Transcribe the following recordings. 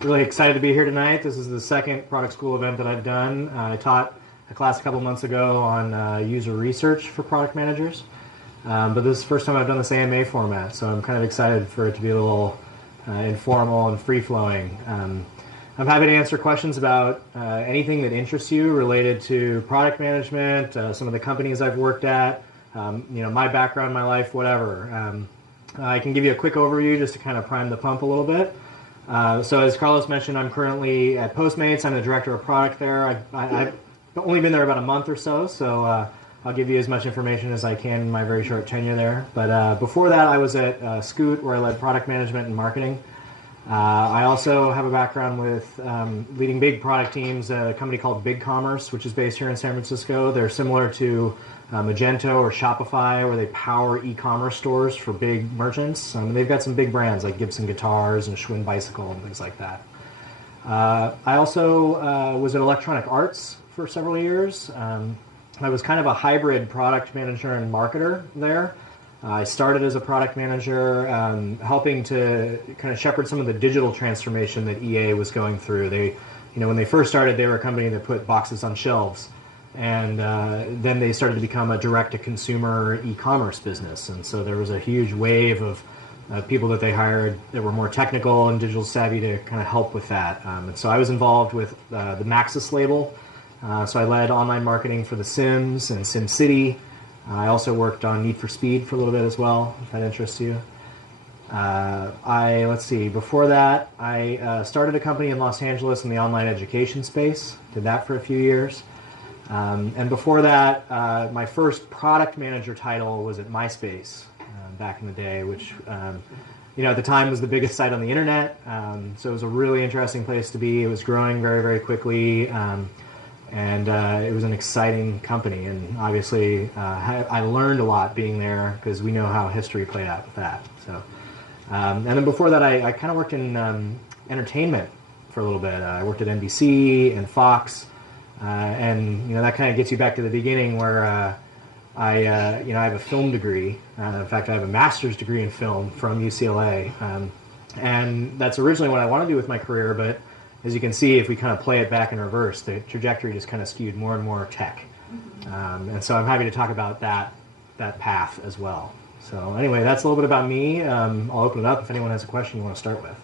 Really excited to be here tonight. This is the second product school event that I've done. I taught a class a couple months ago on user research for product managers. But this is the first time I've done this AMA format, so I'm kind of excited for it to be a little informal and free-flowing. I'm happy to answer questions about anything that interests you related to product management, some of the companies I've worked at, my background, my life, whatever. I can give you a quick overview just to kind of prime the pump a little bit. So as Carlos mentioned, I'm currently at Postmates. I'm the director of product there. I've only been there about a month or so, I'll give you as much information as I can in my very short tenure there. But before that, I was at Scoot, where I led product management and marketing. I also have a background with leading big product teams, a company called BigCommerce, which is based here in San Francisco. They're similar to Magento or Shopify, where they power e-commerce stores for big merchants. They've got some big brands like Gibson Guitars and Schwinn Bicycle and things like that. I also was at Electronic Arts for several years. I was kind of a hybrid product manager and marketer there. I started as a product manager, helping to kind of shepherd some of the digital transformation that EA was going through. When they first started, they were a company that put boxes on shelves, and then they started to become a direct-to-consumer e-commerce business. And so there was a huge wave of people that they hired that were more technical and digital savvy to kind of help with that. And so I was involved with the Maxis label. So I led online marketing for The Sims and SimCity. I also worked on Need for Speed for a little bit as well, if that interests you. Before that, I started a company in Los Angeles in the online education space. Did that for a few years. And before that, my first product manager title was at MySpace back in the day, which at the time was the biggest site on the internet. So it was a really interesting place to be. It was growing very, very quickly. And it was an exciting company, and obviously I learned a lot being there because we know how history played out with that. So, and then before that, I kind of worked in entertainment for a little bit. I worked at NBC and Fox, and that kind of gets you back to the beginning where I have a film degree. In fact, I have a master's degree in film from UCLA, and that's originally what I wanted to do with my career, but as you can see, if we kind of play it back in reverse, the trajectory just kind of skewed more and more tech. And so I'm happy to talk about that path as well. So anyway, that's a little bit about me. I'll open it up if anyone has a question you want to start with.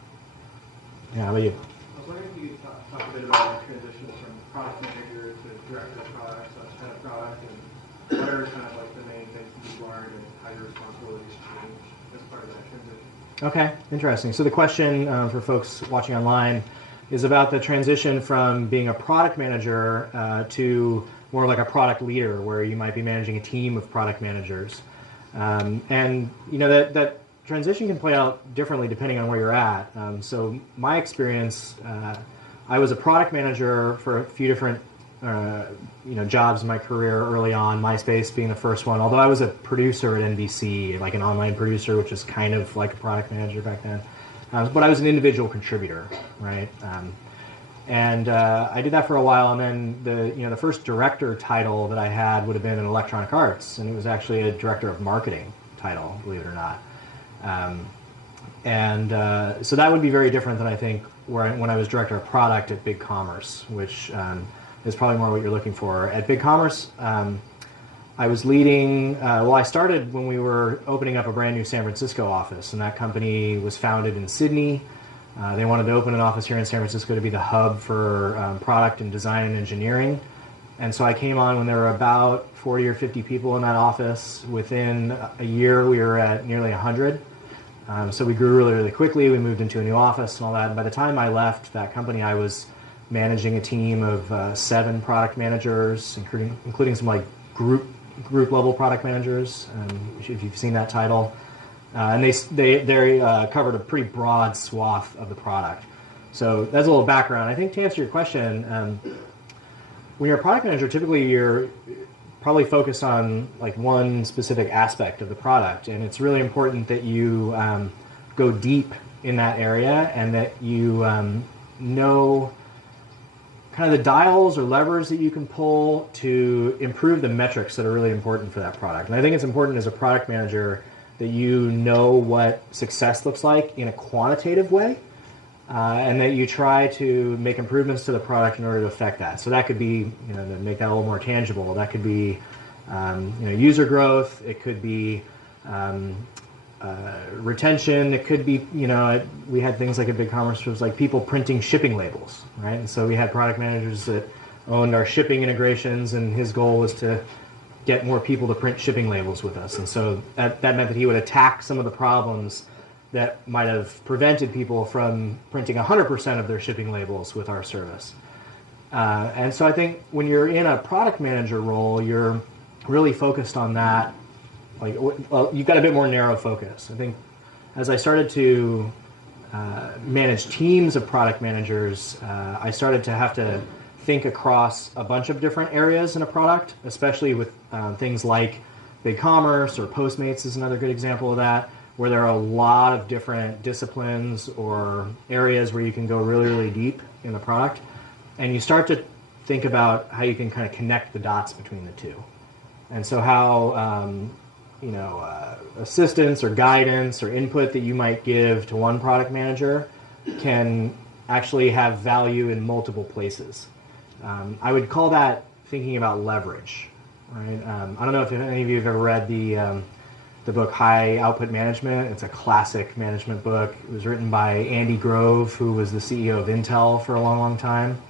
Yeah, how about you? I was wondering if you could talk a bit about the transition from product manager to director of product / head of product, and what are kind of like the main things that you learned and how your responsibilities change as part of that transition. Okay, interesting. So the question for folks watching online is about the transition from being a product manager to more like a product leader, where you might be managing a team of product managers. That transition can play out differently depending on where you're at. So my experience, I was a product manager for a few different jobs in my career early on, MySpace being the first one, although I was a producer at NBC, like an online producer, which is kind of like a product manager back then. But I was an individual contributor, right? I did that for a while, and then the first director title that I had would have been in Electronic Arts, and it was actually a director of marketing title, believe it or not. So that would be very different than I think when I was director of product at BigCommerce, which is probably more what you're looking for. At BigCommerce, I was leading, I started when we were opening up a brand new San Francisco office, and that company was founded in Sydney. They wanted to open an office here in San Francisco to be the hub for product and design and engineering. And so I came on when there were about 40 or 50 people in that office. Within a year, we were at nearly 100. So we grew really, really quickly. We moved into a new office and all that. And by the time I left that company, I was managing a team of 7 product managers, including some like group level product managers, if you've seen that title. And they covered a pretty broad swath of the product. So that's a little background. I think to answer your question, when you're a product manager, typically you're probably focused on like one specific aspect of the product, and it's really important that you go deep in that area and that you know kind of the dials or levers that you can pull to improve the metrics that are really important for that product. And I think it's important as a product manager that you know what success looks like in a quantitative way, and that you try to make improvements to the product in order to affect that. So that could be, to make that a little more tangible. That could be, user growth. It could be retention. It could be, we had things like at BigCommerce was like people printing shipping labels, right? And so we had product managers that owned our shipping integrations, and his goal was to get more people to print shipping labels with us. And so that meant that he would attack some of the problems that might have prevented people from printing 100% of their shipping labels with our service. And so I think when you're in a product manager role, you're really focused on that. You've got a bit more narrow focus. I think as I started to manage teams of product managers, I started to have to think across a bunch of different areas in a product, especially with things like BigCommerce or Postmates is another good example of that, where there are a lot of different disciplines or areas where you can go really, really deep in the product. And you start to think about how you can kind of connect the dots between the two. And so how, assistance or guidance or input that you might give to one product manager can actually have value in multiple places. I would call that thinking about leverage, right? I don't know if any of you have ever read the book High Output Management. It's a classic management book. It was written by Andy Grove, who was the CEO of Intel for a long, long time.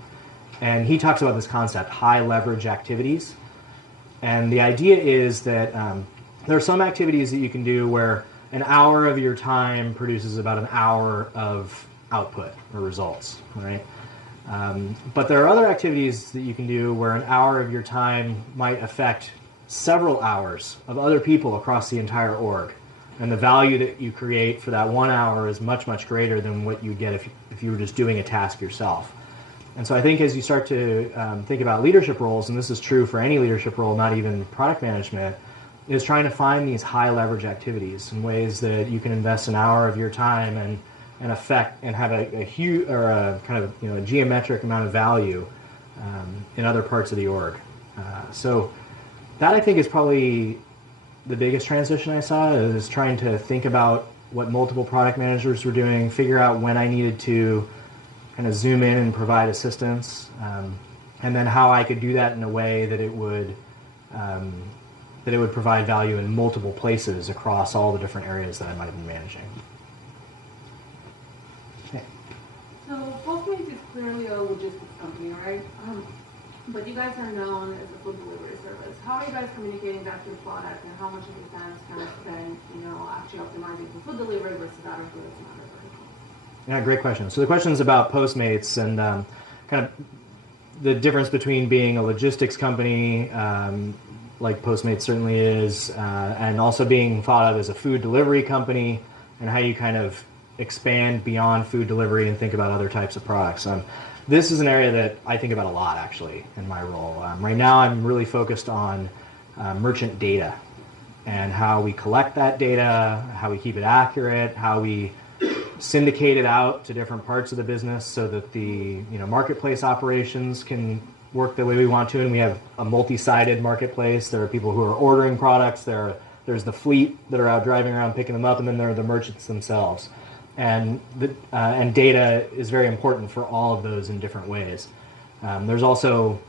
And he talks about this concept, high leverage activities. And the idea is that there are some activities that you can do where an hour of your time produces about an hour of output or results, right? But there are other activities that you can do where an hour of your time might affect several hours of other people across the entire org. And the value that you create for that 1 hour is much, much greater than what you'd get if you were just doing a task yourself. And so I think as you start to think about leadership roles, and this is true for any leadership role, not even product management, is trying to find these high leverage activities and ways that you can invest an hour of your time and affect and have a huge or a kind of a geometric amount of value in other parts of the org. So that I think is probably the biggest transition I saw, is trying to think about what multiple product managers were doing, figure out when I needed to kind of zoom in and provide assistance, and then how I could do that in a way that it would provide value in multiple places across all the different areas that I might have been managing. Okay. So Postmates is clearly a logistics company, right? But you guys are known as a food delivery service. How are you guys communicating that to your product, and how much of your time is kind of spent, actually optimizing for food delivery versus other goods and other verticals? Yeah, great question. So the question is about Postmates and kind of the difference between being a logistics company, like Postmates certainly is, and also being thought of as a food delivery company, and how you kind of expand beyond food delivery and think about other types of products. This is an area that I think about a lot, actually, in my role. Right now, I'm really focused on merchant data and how we collect that data, how we keep it accurate, how we syndicate it out to different parts of the business so that the marketplace operations can work the way we want to. And we have a multi-sided marketplace. There are people who are ordering products. There's the fleet that are out driving around picking them up, and then there are the merchants themselves. And data is very important for all of those in different ways. There's also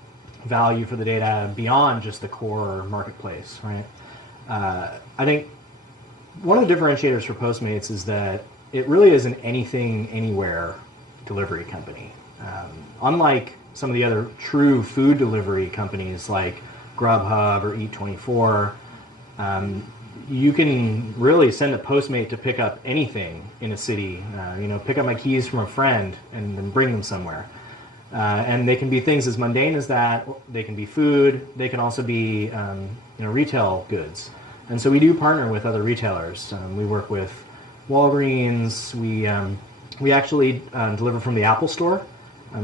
value for the data beyond just the core marketplace, right? I think one of the differentiators for Postmates is that it really is an anything, anywhere delivery company. Unlike some of the other true food delivery companies like Grubhub or Eat24, you can really send a Postmate to pick up anything in a city. Pick up my keys from a friend and then bring them somewhere. And they can be things as mundane as that. They can be food. They can also be retail goods. And so we do partner with other retailers. We work with Walgreens. We actually deliver from the Apple Store.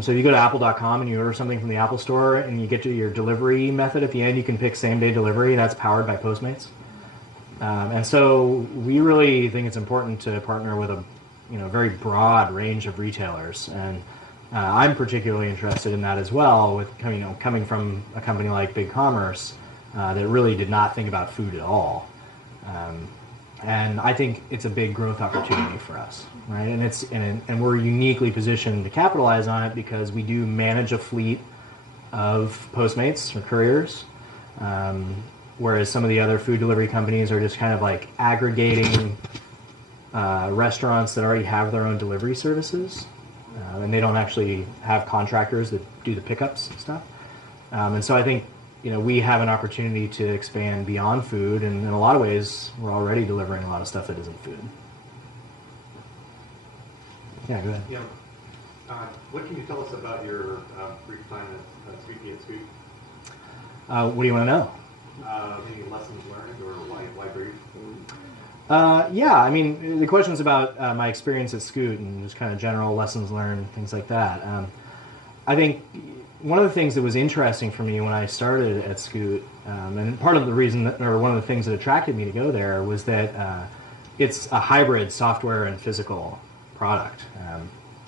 So if you go to apple.com and you order something from the Apple Store and you get to your delivery method at the end, you can pick same-day delivery. That's powered by Postmates. And so we really think it's important to partner with a very broad range of retailers. And I'm particularly interested in that as well, with coming from a company like BigCommerce that really did not think about food at all. And I think it's a big growth opportunity for us, right? And we're uniquely positioned to capitalize on it because we do manage a fleet of Postmates or couriers, whereas some of the other food delivery companies are just kind of like aggregating restaurants that already have their own delivery services, and they don't actually have contractors that do the pickups and stuff. And so I think we have an opportunity to expand beyond food, and in a lot of ways, we're already delivering a lot of stuff that isn't food. Yeah, go ahead. Yeah. What can you tell us about your brief time at Sweet Scoot? What do you want to know? Any lessons learned, or why brief? Yeah, I mean, the question's about my experience at Scoot and just kind of general lessons learned, things like that. I think one of the things that was interesting for me when I started at Scoot, and part of the reason, or one of the things that attracted me to go there, was that it's a hybrid software and physical product.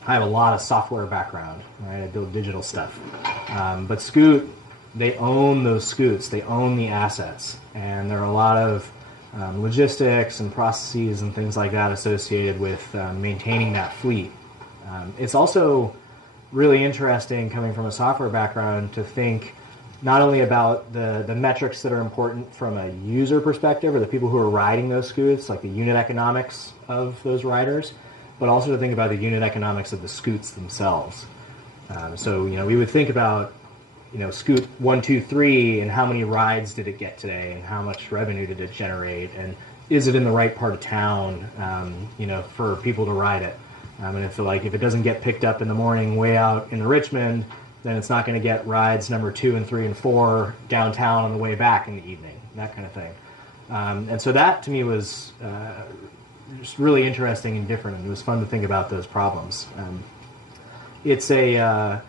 I have a lot of software background, right? I build digital stuff. But Scoot, they own those Scoots, they own the assets, and there are a lot of logistics and processes and things like that associated with maintaining that fleet. It's also really interesting, coming from a software background, to think not only about the metrics that are important from a user perspective, or the people who are riding those Scoots, like the unit economics of those riders, but also to think about the unit economics of the Scoots themselves. So we would think about Scoot 1, 2, 3, and how many rides did it get today, and how much revenue did it generate, and is it in the right part of town, for people to ride it. And if it doesn't get picked up in the morning way out in Richmond, then it's not going to get rides number 2 and 3 and 4 downtown on the way back in the evening, that kind of thing. And so that to me was just really interesting and different, and it was fun to think about those problems. It's a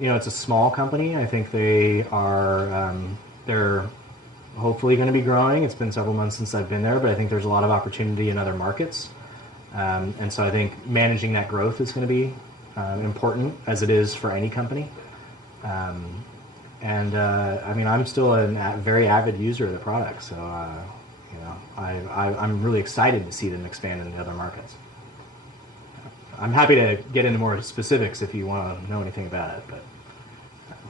it's a small company. I think they're hopefully going to be growing. It's been several months since I've been there, but I think there's a lot of opportunity in other markets. And so I think managing that growth is going to be important, as it is for any company. I'm still a very avid user of the product, so I'm really excited to see them expand into other markets. I'm happy to get into more specifics if you want to know anything about it, but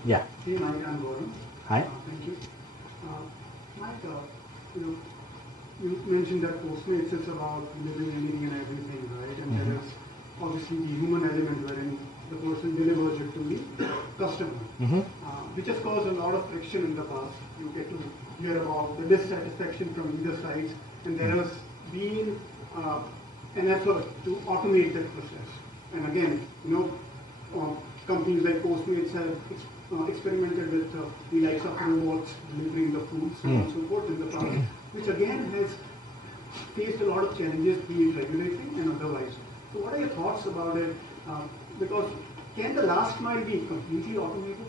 yeah. Hey, Mike, I'm Gordon. Hi. Thank you. Mike, you mentioned that Postmates is about delivering anything and everything, right? And there is obviously the human element wherein the person delivers it to the customer, which has caused a lot of friction in the past. You get to hear about the dissatisfaction from either sides, and there has been an effort to automate that process. And again, companies like Postmates have experimented with the likes of robots delivering the food, so on and so forth in the past, which again has faced a lot of challenges, be it regulatory and otherwise. So what are your thoughts about it? Because can the last mile be completely automated?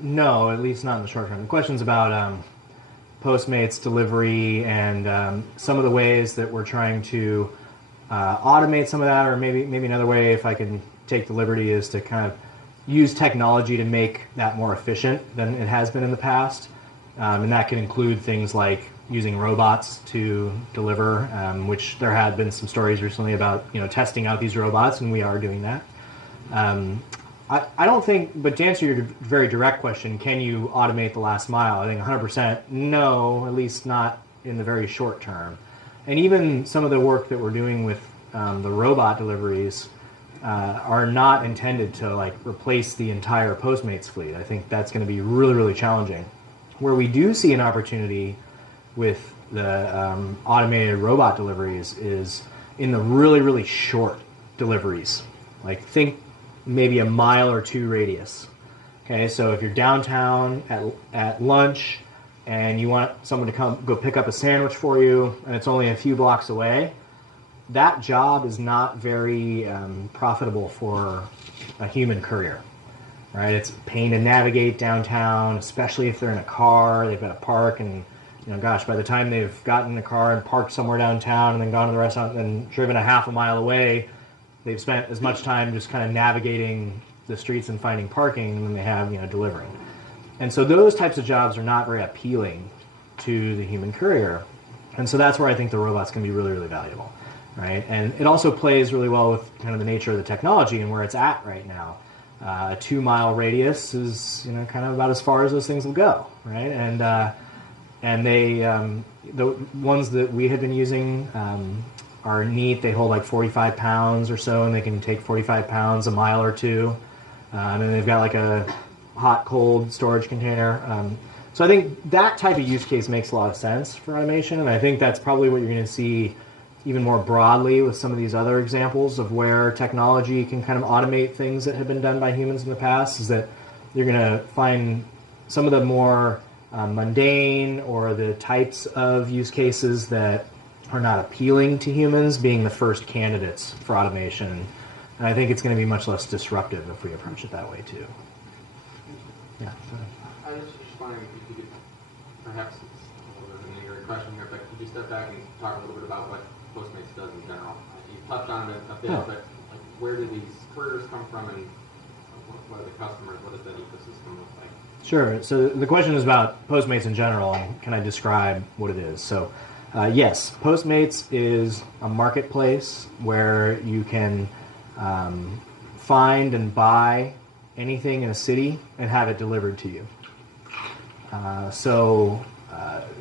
No, at least not in the short term. The question's about Postmates delivery and some of the ways that we're trying to automate some of that, or maybe another way, if I can take the liberty, is to kind of use technology to make that more efficient than it has been in the past. And that can include things like using robots to deliver, which there had been some stories recently about testing out these robots, and we are doing that. I don't think, but to answer your very direct question, can you automate the last mile? I think 100% no, at least not in the very short term. And even some of the work that we're doing with the robot deliveries are not intended to replace the entire Postmates fleet. I think that's going to be really, really challenging. Where we do see an opportunity with the automated robot deliveries is in the really, really short deliveries. Think maybe a mile or two radius. Okay, so if you're downtown at lunch and you want someone to go pick up a sandwich for you, and it's only a few blocks away, that job is not very profitable for a human courier, right? It's a pain to navigate downtown, especially if they're in a car. They've got to park, and by the time they've gotten in the car and parked somewhere downtown and then gone to the restaurant and driven a half a mile away, they've spent as much time just kind of navigating the streets and finding parking than they have, delivering. And so those types of jobs are not very appealing to the human courier. And so that's where I think the robots can be really, really valuable, right? And it also plays really well with kind of the nature of the technology and where it's at right now. A 2-mile radius is, kind of about as far as those things will go, right? And they, the ones that we had been using are neat. They hold like 45 pounds or so, and they can take 45 pounds a mile or two. And they've got like a hot, cold storage container. So I think that type of use case makes a lot of sense for automation, and I think that's probably what you're going to see even more broadly with some of these other examples of where technology can kind of automate things that have been done by humans in the past, is that you're going to find some of the more mundane or the types of use cases that are not appealing to humans being the first candidates for automation. And I think it's going to be much less disruptive if we approach it that way too. Yeah. I was just wondering if you could, perhaps it's a little bit of an ignorant question here, but could you step back and talk a little bit about what Postmates does in general? You touched on it a bit, but like, where do these couriers come from, and what are the customers? What does that ecosystem look like? Sure. So the question is about Postmates in general, and can I describe what it is? So yes, Postmates is a marketplace where you can find and buy anything in a city and have it delivered to you. So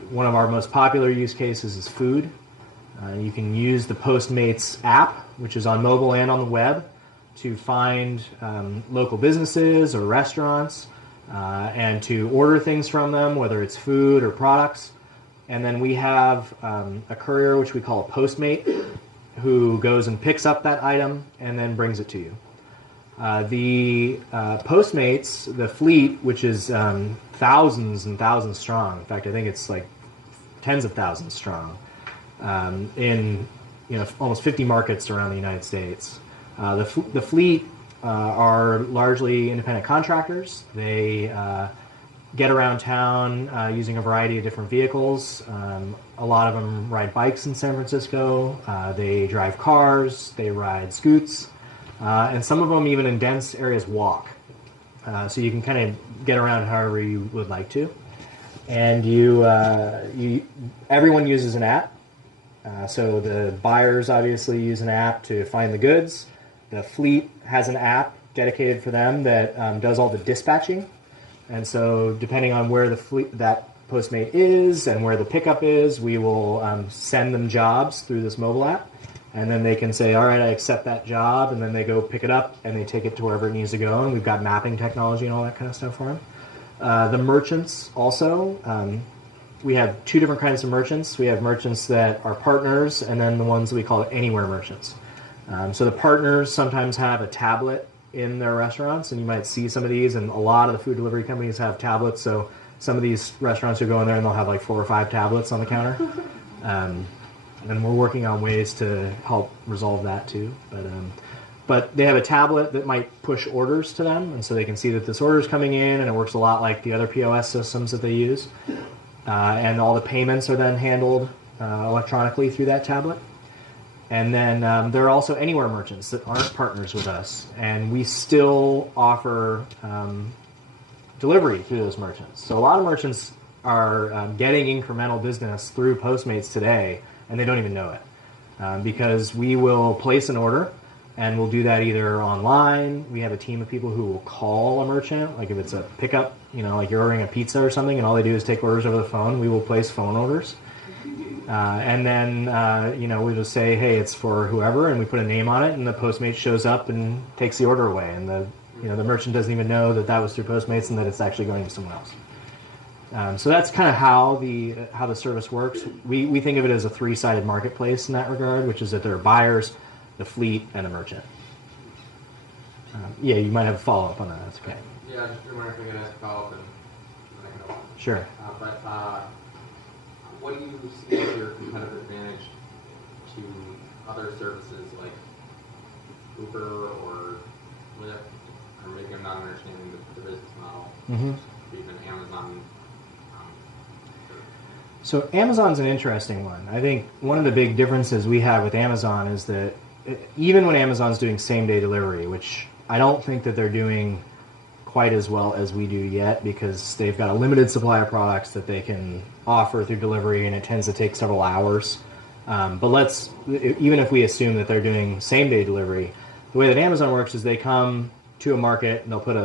one of our most popular use cases is food. You can use the Postmates app, which is on mobile and on the web, to find local businesses or restaurants and to order things from them, whether it's food or products. And then we have a courier, which we call a Postmate, who goes and picks up that item and then brings it to you. The Postmates, the fleet, which is thousands and thousands strong. In fact, I think it's like tens of thousands strong in almost 50 markets around the United States. The fleet are largely independent contractors. They get around town using a variety of different vehicles. A lot of them ride bikes in San Francisco. They drive cars. They ride scoots. And some of them, even in dense areas, walk. So you can kind of get around however you would like to. And everyone uses an app. So the buyers obviously use an app to find the goods. The fleet has an app dedicated for them that does all the dispatching. And so depending on where that Postmate is and where the pickup is, we will send them jobs through this mobile app. And then they can say, all right, I accept that job, and then they go pick it up, and they take it to wherever it needs to go, and we've got mapping technology and all that kind of stuff for them. The merchants also, we have two different kinds of merchants. We have merchants that are partners, and then the ones that we call anywhere merchants. So the partners sometimes have a tablet in their restaurants, and you might see some of these, and a lot of the food delivery companies have tablets, so some of these restaurants will go in there and they'll have like 4 or 5 tablets on the counter. And we're working on ways to help resolve that too. But they have a tablet that might push orders to them, and so they can see that this order is coming in, and it works a lot like the other POS systems that they use. And all the payments are then handled electronically through that tablet. And then there are also anywhere merchants that aren't partners with us, and we still offer delivery through those merchants. So a lot of merchants are getting incremental business through Postmates today, and they don't even know it. Because we will place an order, and we'll do that either online. We have a team of people who will call a merchant, like if it's a pickup, like you're ordering a pizza or something, and all they do is take orders over the phone. We will place phone orders. And then, we just say, hey, it's for whoever, and we put a name on it, and the Postmate shows up and takes the order away. And the merchant doesn't even know that was through Postmates and that it's actually going to someone else. So that's kind of how the service works. We think of it as a 3-sided marketplace in that regard, which is that there are buyers, the fleet, and a merchant. Yeah, you might have a follow-up on that. That's okay. Yeah, just remember if I could ask a follow-up, and then I can open. Sure. What do you see as your competitive advantage to other services like Uber or Lyft, or maybe I'm not understanding the business model, even Amazon? So Amazon's an interesting one. I think one of the big differences we have with Amazon is that even when Amazon's doing same-day delivery, which I don't think that they're doing quite as well as we do yet because they've got a limited supply of products that they can offer through delivery, and it tends to take several hours. But even if we assume that they're doing same-day delivery, the way that Amazon works is they come to a market and they'll put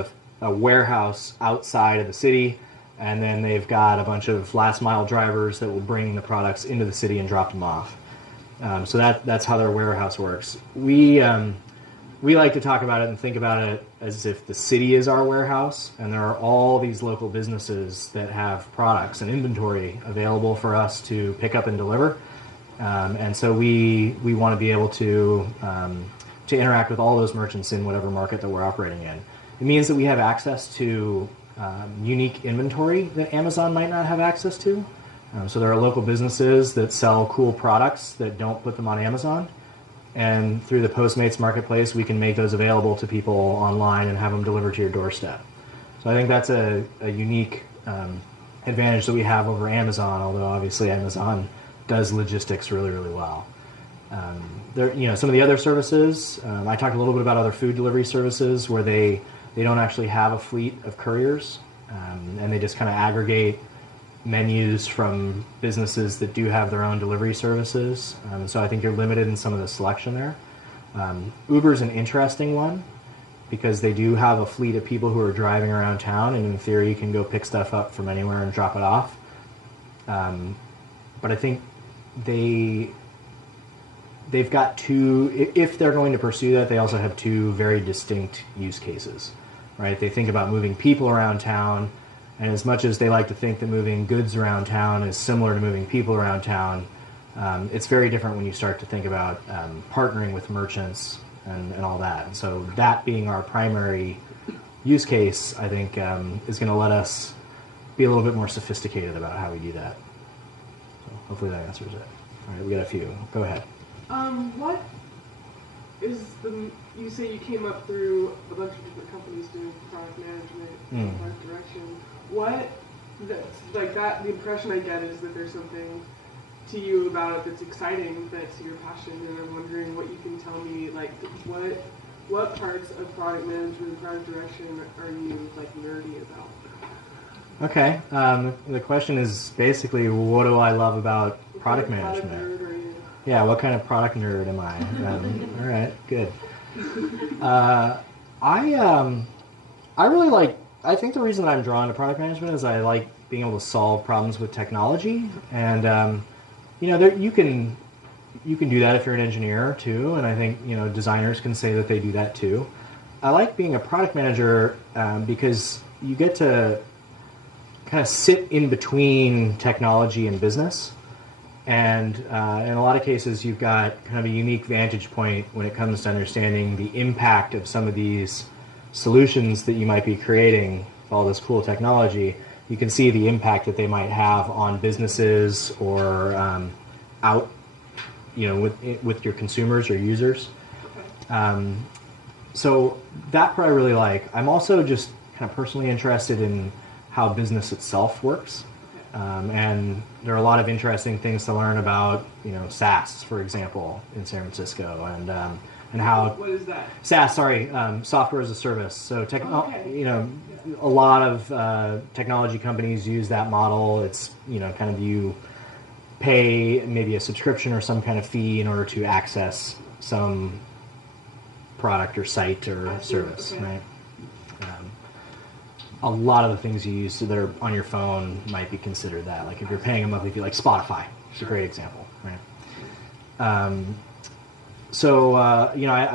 a warehouse outside of the city, and then they've got a bunch of last-mile drivers that will bring the products into the city and drop them off. So that's how their warehouse works. We like to talk about it and think about it as if the city is our warehouse, and there are all these local businesses that have products and inventory available for us to pick up and deliver. And so we want to be able to interact with all those merchants in whatever market that we're operating in. It means that we have access to unique inventory that Amazon might not have access to. So there are local businesses that sell cool products that don't put them on Amazon. And through the Postmates marketplace, we can make those available to people online and have them delivered to your doorstep. So I think that's a unique advantage that we have over Amazon, although obviously Amazon does logistics really, really well. Some of the other services, I talked a little bit about other food delivery services where they don't actually have a fleet of couriers, and they just kind of aggregate menus from businesses that do have their own delivery services. So I think you're limited in some of the selection there. Uber's an interesting one because they do have a fleet of people who are driving around town, and in theory you can go pick stuff up from anywhere and drop it off. But I think they've got two, if they're going to pursue that, they also have two very distinct use cases, right? They think about moving people around town, and as much as they like to think that moving goods around town is similar to moving people around town, it's very different when you start to think about partnering with merchants and all that. And so that being our primary use case, I think, is going to let us be a little bit more sophisticated about how we do that. So hopefully that answers it. All right, we got a few. Go ahead. What is you say you came up through a bunch of different companies doing product management and product direction. The impression I get is that there's something to you about it that's exciting, that's your passion, and I'm wondering what you can tell me, like, what parts of product management and product direction are you, like, nerdy about? Okay, the question is basically, what do I love about product management? Product nerd are you? Yeah, what kind of product nerd am I? All right, good. I really like. I think the reason that I'm drawn to product management is I like being able to solve problems with technology, and you can do that if you're an engineer too, and I think designers can say that they do that too. I like being a product manager because you get to kind of sit in between technology and business. And in a lot of cases, you've got kind of a unique vantage point when it comes to understanding the impact of some of these solutions that you might be creating with all this cool technology. You can see the impact that they might have on businesses or with your consumers or users. So that part I really like. I'm also just kind of personally interested in how business itself works. And there are a lot of interesting things to learn about, SaaS, for example, in San Francisco, and how. What is that? SaaS, sorry, software as a service. So, a lot of technology companies use that model. It's kind of you pay maybe a subscription or some kind of fee in order to access some product or site or service, right? A lot of the things you use that are on your phone might be considered that. Like if you're paying a monthly fee, like Spotify, it's a great example, right? I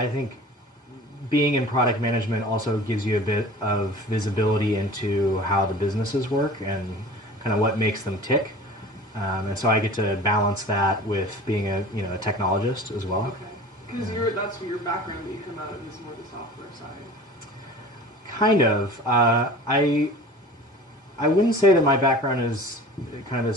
think being in product management also gives you a bit of visibility into how the businesses work and kind of what makes them tick. And so I get to balance that with being a technologist as well. Okay, because that's your background that you come out of is more the software side. Kind of. I wouldn't say that my background is kind of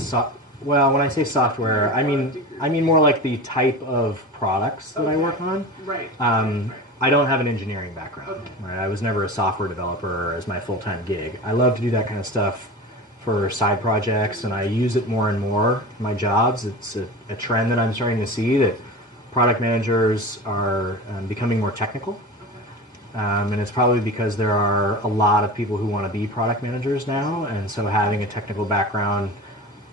well, when I say software, I mean more like the type of products that I work on. Right. I don't have an engineering background. Okay. Right? I was never a software developer as my full-time gig. I love to do that kind of stuff for side projects, and I use it more and more in my jobs. It's a trend that I'm starting to see that product managers are becoming more technical. and it's probably because there are a lot of people who want to be product managers now, and so having a technical background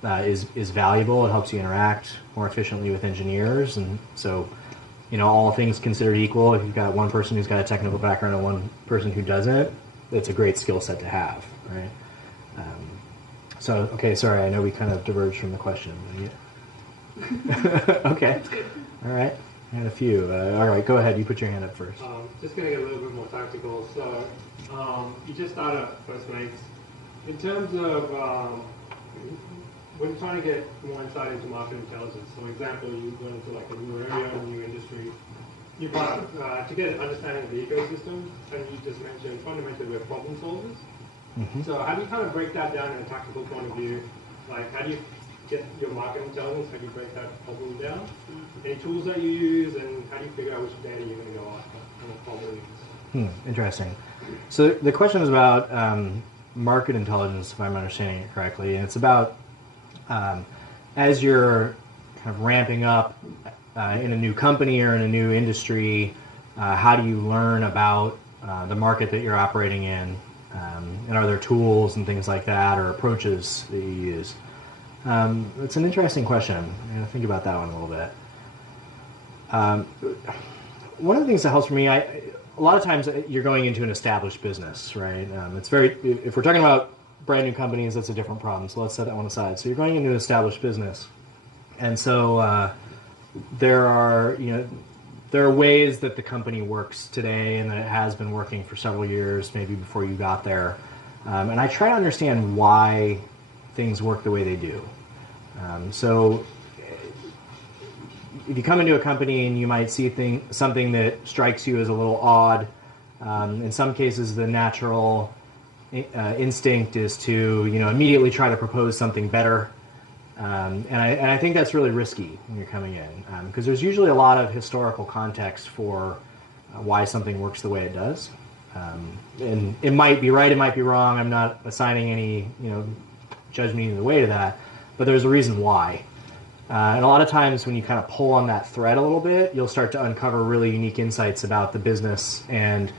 is valuable. It helps you interact more efficiently with engineers, and so, all things considered equal, if you've got one person who's got a technical background and one person who doesn't, it's a great skill set to have, right? So, okay, sorry, I know we kind of diverged from the question. Okay, all right, I had a few. All right, go ahead, you put your hand up first. Just going to get a little bit more tactical. So, you just started Postmates. In terms of when you're trying to get more insight into market intelligence, so example, you went into like a new area, a new industry, you to get an understanding of the ecosystem, and you just mentioned fundamentally we're problem solvers. Mm-hmm. So how do you kind of break that down in a tactical point of view? Like how do you get your market intelligence? How do you break that problem down? Any tools that you use, and how do you figure out which data you're going to go after and what problems? Interesting. So the question is about market intelligence, if I'm understanding it correctly, and it's about as you're kind of ramping up in a new company or in a new industry, how do you learn about the market that you're operating in, and are there tools and things like that or approaches that you use? It's an interesting question. I'm going to think about that one a little bit. One of the things that helps for me, a lot of times you're going into an established business, right? If we're talking about brand new companies, that's a different problem. So let's set that one aside. So you're going into an established business, and so there are ways that the company works today, and that it has been working for several years, maybe before you got there. And I try to understand why things work the way they do. So if you come into a company and you might see something that strikes you as a little odd, in some cases the natural instinct is to immediately try to propose something better. And I think that's really risky when you're coming in, because there's usually a lot of historical context for why something works the way it does. And it might be right, it might be wrong. I'm not assigning any judgment either way to that, but there's a reason why. And a lot of times when you kind of pull on that thread a little bit, you'll start to uncover really unique insights about the business and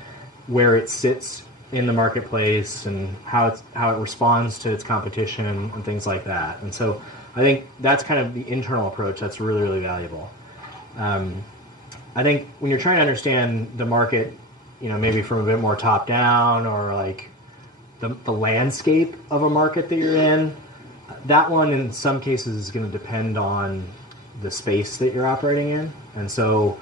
where it sits in the marketplace and how it responds to its competition and things like that. And so I think that's kind of the internal approach that's really, really valuable. I think when you're trying to understand the market, maybe from a bit more top down, or like the landscape of a market that you're in, that one in some cases is going to depend on the space that you're operating in. And so,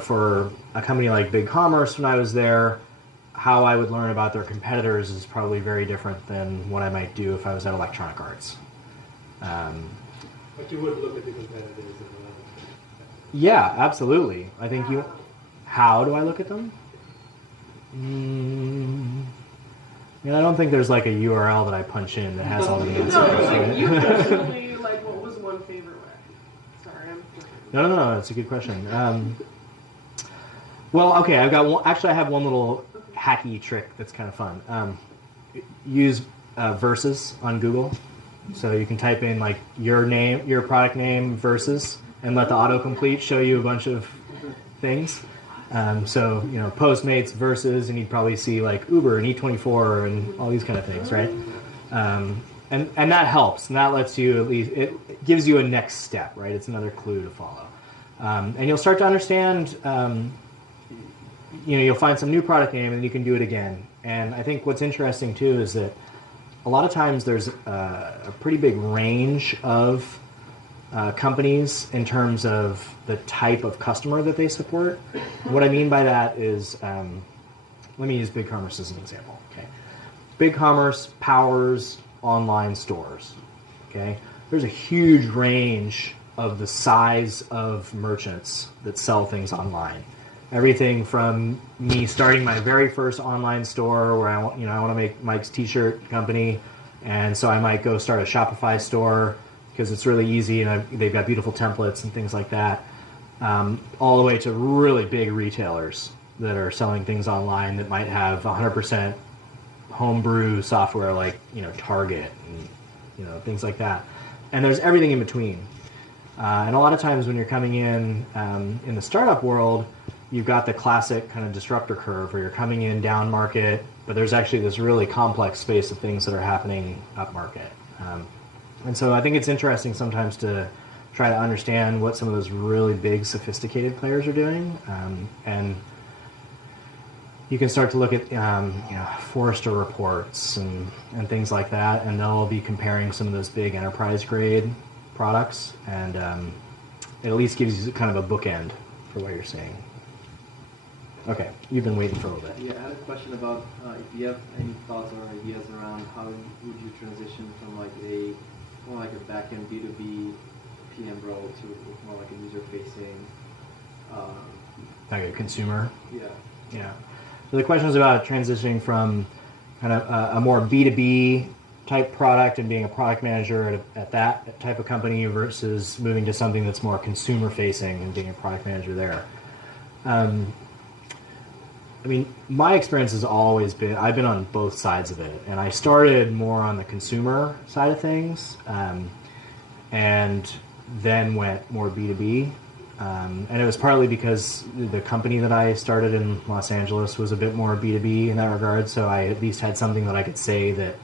for a company like BigCommerce, when I was there, how I would learn about their competitors is probably very different than what I might do if I was at Electronic Arts. But you would look at the competitors. Yeah, absolutely. I think how do I look at them? I don't think there's like a URL that I punch in that has all the answers. No, like you personally, what was one favorite way? Sorry, I'm joking. No, that's a good question. Well, okay, I've got one. Actually, I have one little hacky trick that's kind of fun. Use verses on Google, so you can type in like your name, your product name, versus, and let the autocomplete show you a bunch of things. So Postmates versus, and you'd probably see like Uber and E24 and all these kind of things, right? And that helps, and that lets you at least, it gives you a next step, right? It's another clue to follow, and you'll start to understand. You'll find some new product name and you can do it again. And I think what's interesting too is that a lot of times there's a pretty big range of companies in terms of the type of customer that they support. What I mean by that is, let me use BigCommerce as an example. Okay, BigCommerce powers online stores. Okay, there's a huge range of the size of merchants that sell things online. Everything from me starting my very first online store where I want to make Mike's t-shirt company, and so I might go start a Shopify store because it's really easy and they've got beautiful templates and things like that, all the way to really big retailers that are selling things online that might have 100% homebrew software like Target and things like that. And there's everything in between. And a lot of times when you're coming in the startup world, you've got the classic kind of disruptor curve where you're coming in down market, but there's actually this really complex space of things that are happening up market. And so I think it's interesting sometimes to try to understand what some of those really big, sophisticated players are doing. And you can start to look at Forrester reports and things like that, and they'll be comparing some of those big enterprise grade products, and it at least gives you kind of a bookend for what you're seeing. Okay, you've been waiting for a little bit. Yeah, I had a question about if you have any thoughts or ideas around how would you transition from like more like a back-end B2B PM role to more like a user-facing. Like a consumer? Yeah. Yeah. So the question is about transitioning from kind of a more B2B type product and being a product manager at that type of company versus moving to something that's more consumer facing and being a product manager there. I mean, my experience has always been, I've been on both sides of it, and I started more on the consumer side of things, and then went more B2B. And it was partly because the company that I started in Los Angeles was a bit more B2B in that regard, so I at least had something that I could say that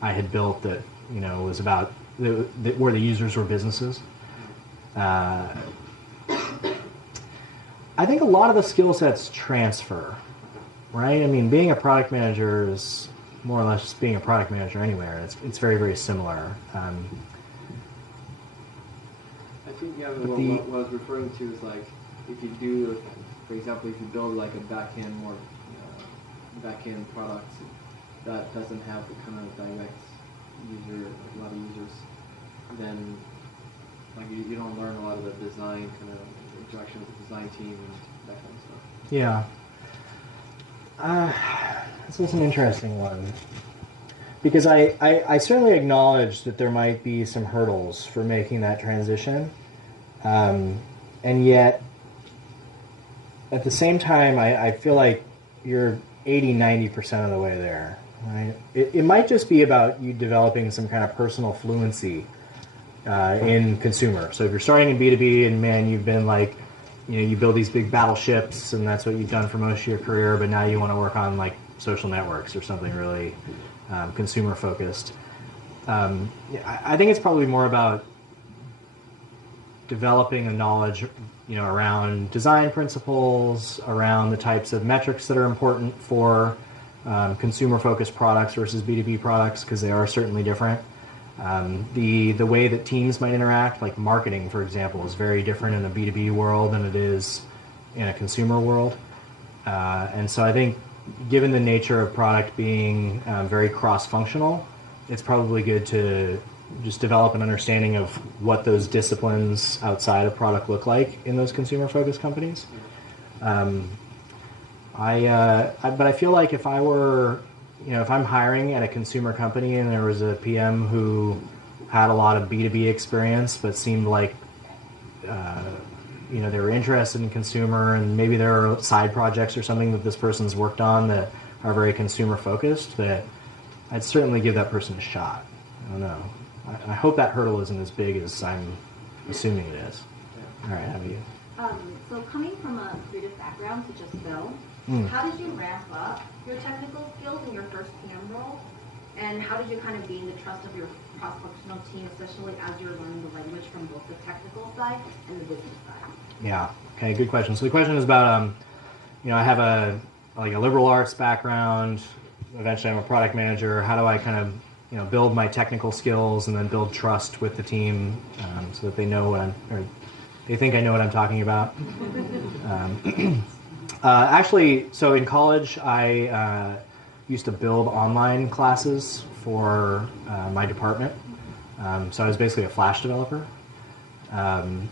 I had built that, was about where the users were businesses. I think a lot of the skill sets transfer, right? I mean, being a product manager is more or less just being a product manager anywhere. It's very, very similar. I think what I was referring to is like if you do, for example, if you build like a back-end product that doesn't have the kind of direct user, like a lot of users, then like you don't learn a lot of the design kind of interaction with the design team and that kind of stuff. Yeah. This is an interesting one. Because I certainly acknowledge that there might be some hurdles for making that transition. And yet, at the same time, I feel like you're 80-90% of the way there. Right? It might just be about you developing some kind of personal fluency in consumer. So if you're starting in B2B and man, you've been like, you build these big battleships and that's what you've done for most of your career, but now you want to work on like social networks or something really consumer focused. I think it's probably more about developing a knowledge, around design principles, around the types of metrics that are important for consumer-focused products versus B2B products, because they are certainly different. The way that teams might interact, like marketing, for example, is very different in a B2B world than it is in a consumer world. And so I think, given the nature of product being very cross-functional, it's probably good to just develop an understanding of what those disciplines outside of product look like in those consumer-focused companies. But I feel like if I were, if I'm hiring at a consumer company and there was a PM who had a lot of B2B experience but seemed like, they were interested in consumer and maybe there are side projects or something that this person's worked on that are very consumer-focused, that I'd certainly give that person a shot. I don't know. I hope that hurdle isn't as big as I'm assuming it is. All right, how about you? So coming from a creative background, such as Bill, how did you ramp up your technical skills in your first PM role? And how did you kind of gain the trust of your cross-functional team, especially as you're learning the language from both the technical side and the business side? Yeah, okay, good question. So the question is about, I have a liberal arts background. Eventually I'm a product manager. How do I kind of build my technical skills and then build trust with the team so that they know they think I know what I'm talking about. Actually, so in college, I used to build online classes for my department. So I was basically a Flash developer. So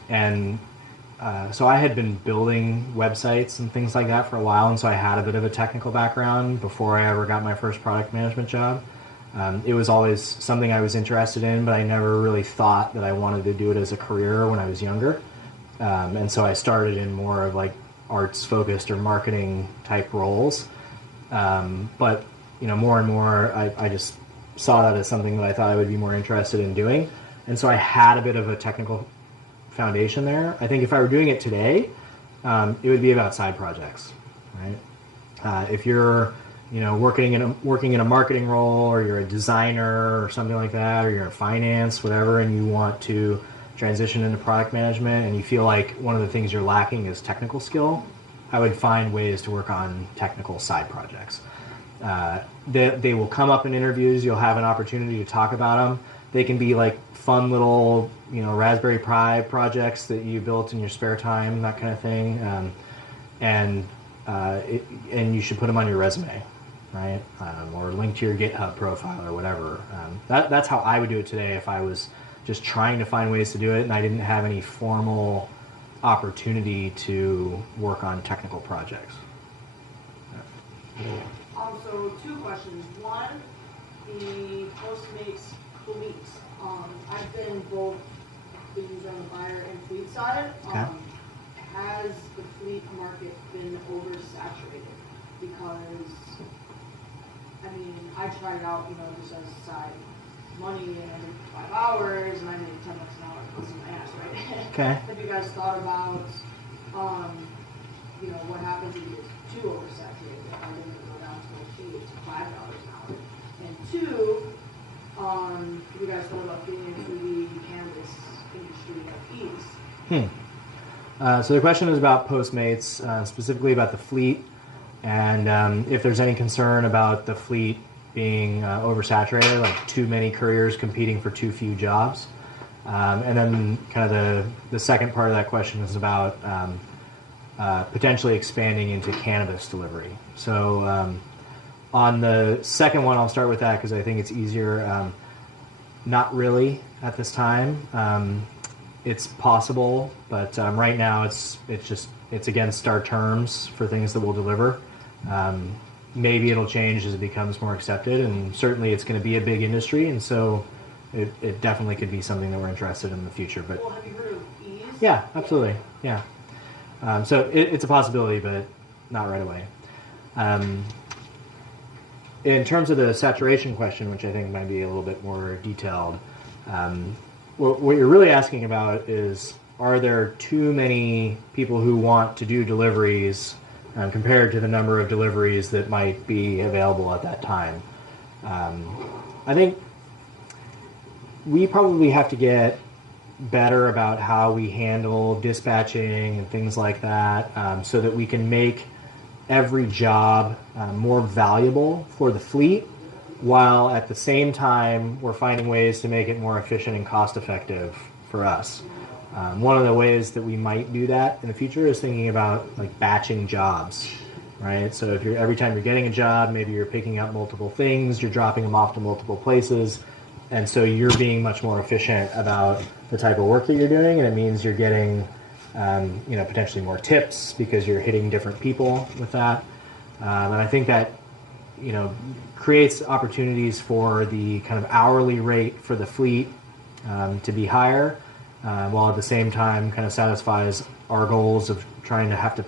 I had been building websites and things like that for a while, and so I had a bit of a technical background before I ever got my first product management job. It was always something I was interested in, but I never really thought that I wanted to do it as a career when I was younger. And so I started in more of like arts-focused or marketing-type roles. But more and more, I just saw that as something that I thought I would be more interested in doing. And so I had a bit of a technical foundation there. I think if I were doing it today, it would be about side projects, right? If you're working in a marketing role, or you're a designer or something like that, or you're in finance, whatever, and you want to transition into product management and you feel like one of the things you're lacking is technical skill, I would find ways to work on technical side projects. They will come up in interviews. You'll have an opportunity to talk about them. They can be like fun little, Raspberry Pi projects that you built in your spare time, that kind of thing. And you should put them on your resume, right? Or link to your GitHub profile or whatever. That's how I would do it today if I was just trying to find ways to do it and I didn't have any formal opportunity to work on technical projects. So 2 questions. One, the Postmates fleets. I've been both the user on the buyer and fleet side. Okay. Has the fleet market been oversaturated? Because, I tried out, just as a side money, and I did 5 hours, and I made $10 an hour plus my ass, right? Okay. Have you guys thought about, what happens if it gets too oversaturated? Are they going to go down to $8 to $5 an hour? And 2, have you guys thought about getting into the cannabis industry like ease? So the question is about Postmates, specifically about the fleet, and if there's any concern about the fleet being oversaturated, like too many couriers competing for too few jobs. And then kind of the second part of that question is about potentially expanding into cannabis delivery. So on the second one, I'll start with that because I think it's easier. Not really at this time. It's possible, but right now it's against our terms for things that we'll deliver. Maybe it'll change as it becomes more accepted, and certainly it's going to be a big industry, and so it definitely could be something that we're interested in the future. But Well, have you heard of ease? yeah, absolutely, yeah. So it's a possibility, but not right away. In terms of the saturation question, which I think might be a little bit more detailed, what you're really asking about is, are there too many people who want to do deliveries compared to the number of deliveries that might be available at that time? I think we probably have to get better about how we handle dispatching and things like that, so that we can make every job more valuable for the fleet, while at the same time we're finding ways to make it more efficient and cost effective for us. One of the ways that we might do that in the future is thinking about like batching jobs, right? So if every time you're getting a job, maybe you're picking up multiple things, you're dropping them off to multiple places, and so you're being much more efficient about the type of work that you're doing, and it means you're getting potentially more tips because you're hitting different people with that. And I think that creates opportunities for the kind of hourly rate for the fleet to be higher, while at the same time kind of satisfies our goals of trying to have to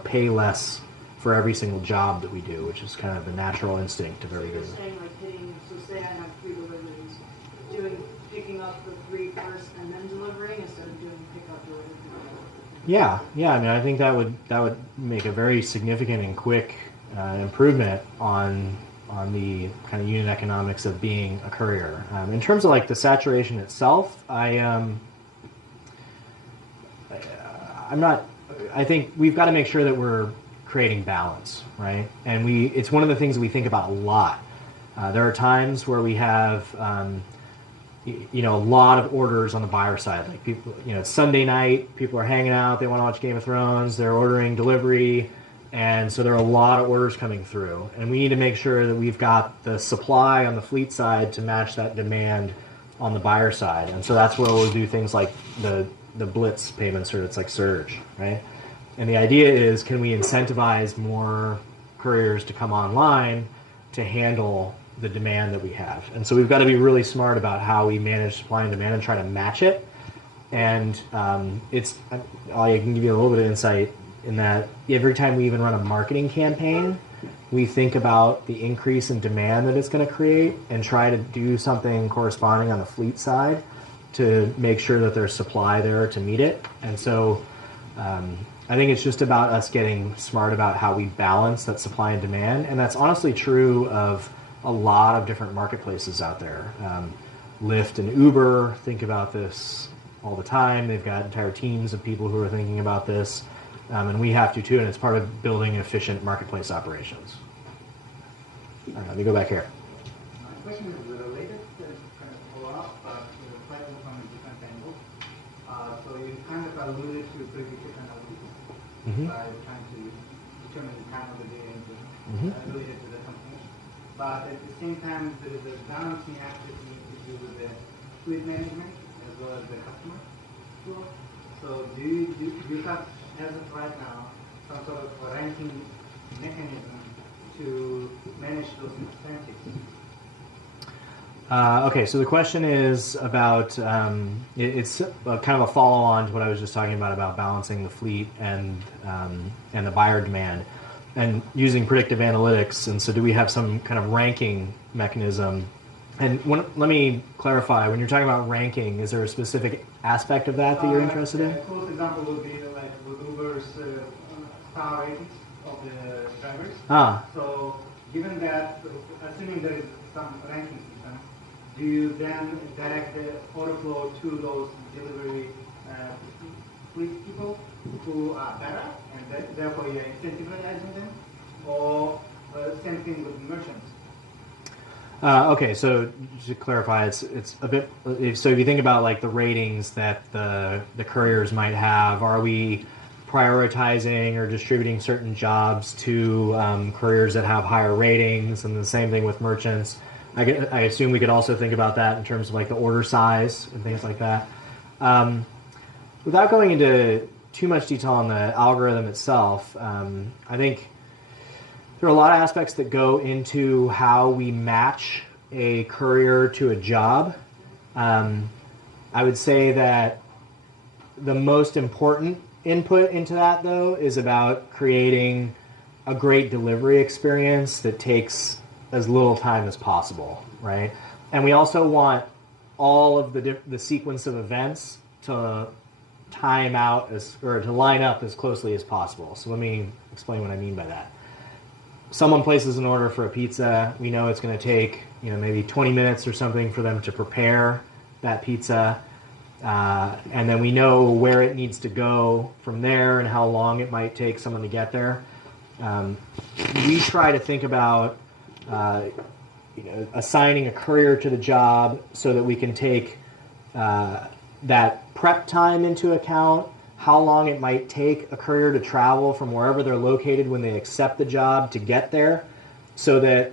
pay less for every single job that we do, which is kind of the natural instinct of every business. So you're saying like say I have 3 deliveries, picking up the 3 first and then delivering instead of doing pickup, delivery. Yeah. I think that would make a very significant and quick improvement on the kind of unit economics of being a courier. In terms of like the saturation itself, I think we've got to make sure that we're creating balance, right? And it's one of the things we think about a lot. There are times where we have a lot of orders on the buyer side. Like people, it's Sunday night, people are hanging out, they want to watch Game of Thrones, they're ordering delivery, and so there are a lot of orders coming through. And we need to make sure that we've got the supply on the fleet side to match that demand on the buyer side. And so that's where we'll do things like the blitz payments, or it's like surge, right? And the idea is, can we incentivize more couriers to come online to handle the demand that we have? And so we've got to be really smart about how we manage supply and demand and try to match it. And I can give you a little bit of insight in that every time we even run a marketing campaign, we think about the increase in demand that it's going to create and try to do something corresponding on the fleet side to make sure that there's supply there to meet it. And so I think it's just about us getting smart about how we balance that supply and demand, and that's honestly true of a lot of different marketplaces out there. Lyft and Uber think about this all the time. They've got entire teams of people who are thinking about this, and we have to too, and it's part of building efficient marketplace operations. All right, let me go back here. My question is related to kind of follow up, but slightly from a different angle. So you kind of alluded to predictive analytics by trying to determine the time of the day and related to the company. But at the same time, there is a balancing act that you need to do with the fleet management as well as the customer flow. So do you have, as of right now, some sort of ranking mechanism to manage those incentives? Okay, so the question is about, it's kind of a follow-on to what I was just talking about balancing the fleet and the buyer demand and using predictive analytics. And so do we have some kind of ranking mechanism? And let me clarify, when you're talking about ranking, is there a specific aspect of that you're interested in? A close example would be like with Uber's star ratings of the drivers. So given that, assuming there is some ranking system, do you then direct the order flow to those delivery fleet people who are better, and therefore you're incentivizing them, or same thing with merchants? Okay, so to clarify, it's a bit. So if you think about like the ratings that the couriers might have, are we prioritizing or distributing certain jobs to couriers that have higher ratings, and the same thing with merchants? I assume we could also think about that in terms of like the order size and things like that. Without going into too much detail on the algorithm itself, I think there are a lot of aspects that go into how we match a courier to a job. I would say that the most important input into that, though, is about creating a great delivery experience that takes as little time as possible, right? And we also want all of the sequence of events to time out or to line up as closely as possible. So let me explain what I mean by that. Someone places an order for a pizza. We know it's going to take maybe 20 minutes or something for them to prepare that pizza, and then we know where it needs to go from there and how long it might take someone to get there. We try to think about assigning a courier to the job so that we can take that prep time into account, how long it might take a courier to travel from wherever they're located when they accept the job to get there, so that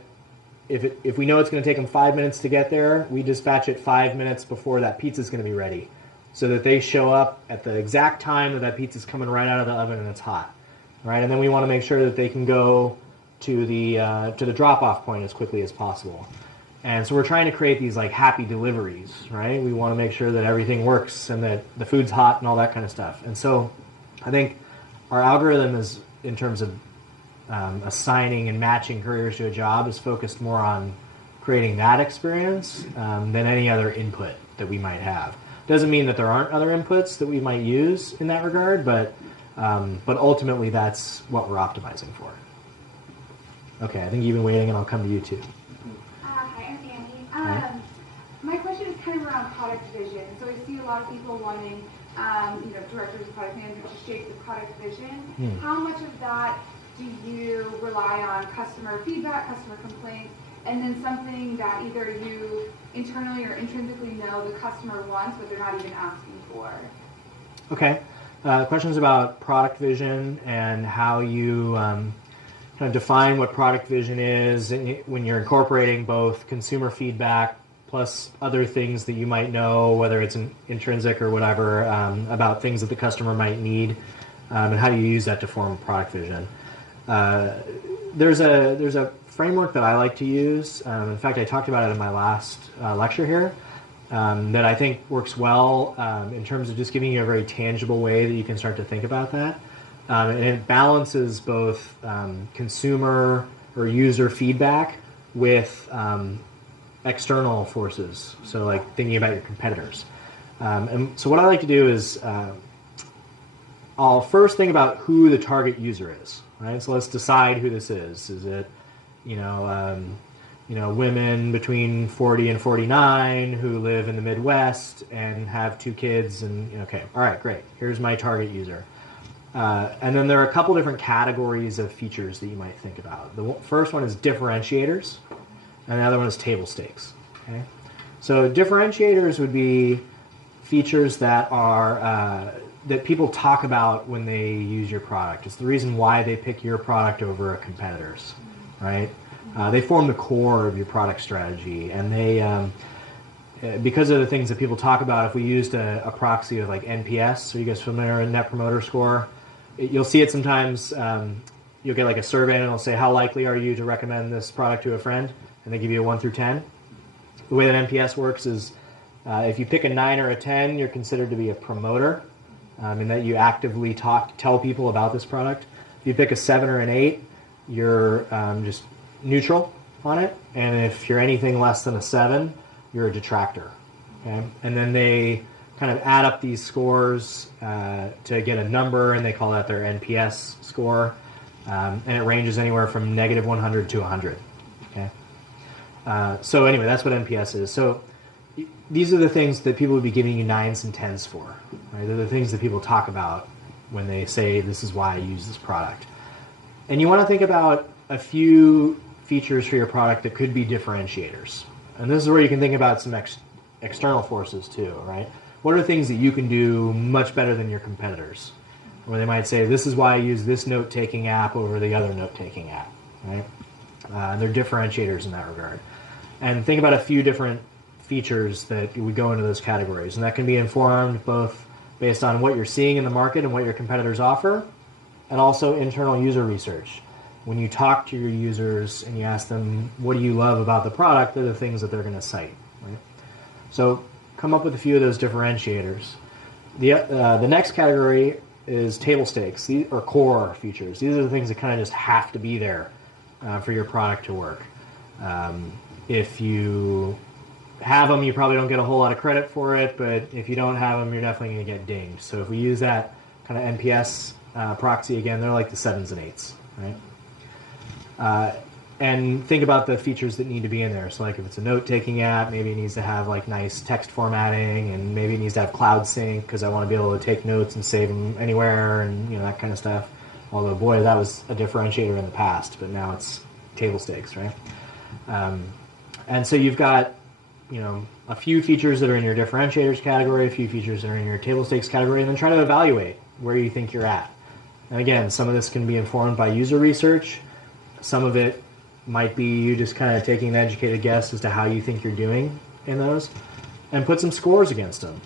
if we know it's going to take them 5 minutes to get there, we dispatch it 5 minutes before that pizza's going to be ready, so that they show up at the exact time that pizza's coming right out of the oven and it's hot, right? And then we want to make sure that they can go to the drop-off point as quickly as possible. And so we're trying to create these like happy deliveries, right? We want to make sure that everything works and that the food's hot and all that kind of stuff. And so I think our algorithm is, in terms of assigning and matching couriers to a job, is focused more on creating that experience than any other input that we might have. Doesn't mean that there aren't other inputs that we might use in that regard, but ultimately that's what we're optimizing for. Okay, I think you've been waiting, and I'll come to you too. Hi, I'm Annie. My question is kind of around product vision. So I see a lot of people wanting, directors and product managers to shape the product vision. How much of that do you rely on customer feedback, customer complaints, and then something that either you internally or intrinsically know the customer wants, but they're not even asking for? Okay. Questions about product vision and how you kind of define what product vision is when you're incorporating both consumer feedback plus other things that you might know, whether it's an intrinsic or whatever, about things that the customer might need, and how do you use that to form product vision. There's a framework that I like to use. In fact, I talked about it in my last lecture here, that I think works well in terms of just giving you a very tangible way that you can start to think about that. And it balances both consumer or user feedback with external forces, so like thinking about your competitors. And so what I like to do is I'll first think about who the target user is, right? So let's decide who this is. Is it, women between 40 and 49 who live in the Midwest and have 2 kids and, okay, all right, great. Here's my target user. And then there are a couple different categories of features that you might think about. The first one is differentiators, and the other one is table stakes. Okay? So differentiators would be features that are that people talk about when they use your product. It's the reason why they pick your product over a competitor's, right? They form the core of your product strategy, and they because of the things that people talk about. If we used a proxy of like NPS, are you guys familiar with Net Promoter Score? You'll see it sometimes. You'll get like a survey, and it'll say, how likely are you to recommend this product to a friend? And they give you a 1 through 10. The way that NPS works is if you pick a 9 or a 10, you're considered to be a promoter, in that you actively tell people about this product. If you pick a 7 or an 8, you're just neutral on it. And if you're anything less than a 7, you're a detractor. Okay? And then they kind of add up these scores to get a number, and they call that their NPS score. And it ranges anywhere from -100 to 100. Okay? So anyway, that's what NPS is. So these are the things that people would be giving you 9s and 10s for. Right? They're the things that people talk about when they say, this is why I use this product. And you want to think about a few features for your product that could be differentiators. And this is where you can think about some external forces too, right? What are things that you can do much better than your competitors? Or they might say, this is why I use this note-taking app over the other note-taking app, right? And they're differentiators in that regard. And think about a few different features that would go into those categories. And that can be informed both based on what you're seeing in the market and what your competitors offer, and also internal user research. When you talk to your users and you ask them, what do you love about the product, they're the things that they're going to cite. Right? So come up with a few of those differentiators. The next category is table stakes, or core features. These are the things that kind of just have to be there for your product to work. If you have them, you probably don't get a whole lot of credit for it, but if you don't have them, you're definitely going to get dinged. So if we use that kind of NPS proxy again, they're like the 7s and 8s, right? And think about the features that need to be in there. So like if it's a note-taking app, maybe it needs to have like nice text formatting, and maybe it needs to have cloud sync because I want to be able to take notes and save them anywhere, and that kind of stuff. Although, boy, that was a differentiator in the past, but now it's table stakes, right? And so you've got, a few features that are in your differentiators category, a few features that are in your table stakes category, and then try to evaluate where you think you're at. And again, some of this can be informed by user research. Some of it might be you just kind of taking an educated guess as to how you think you're doing in those, and put some scores against them.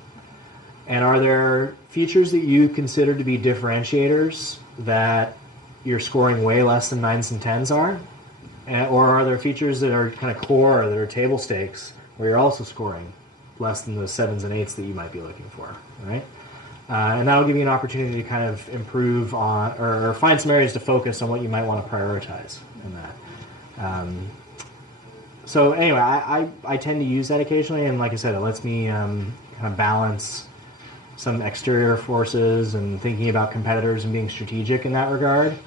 And are there features that you consider to be differentiators that you're scoring way less than 9s and 10s are? Or are there features that are kind of core, that are table stakes, where you're also scoring less than the 7s and 8s that you might be looking for, right? And that'll give you an opportunity to kind of improve on, or find some areas to focus on what you might want to prioritize in that. So anyway, I tend to use that occasionally, and like I said, it lets me kind of balance some exterior forces and thinking about competitors and being strategic in that regard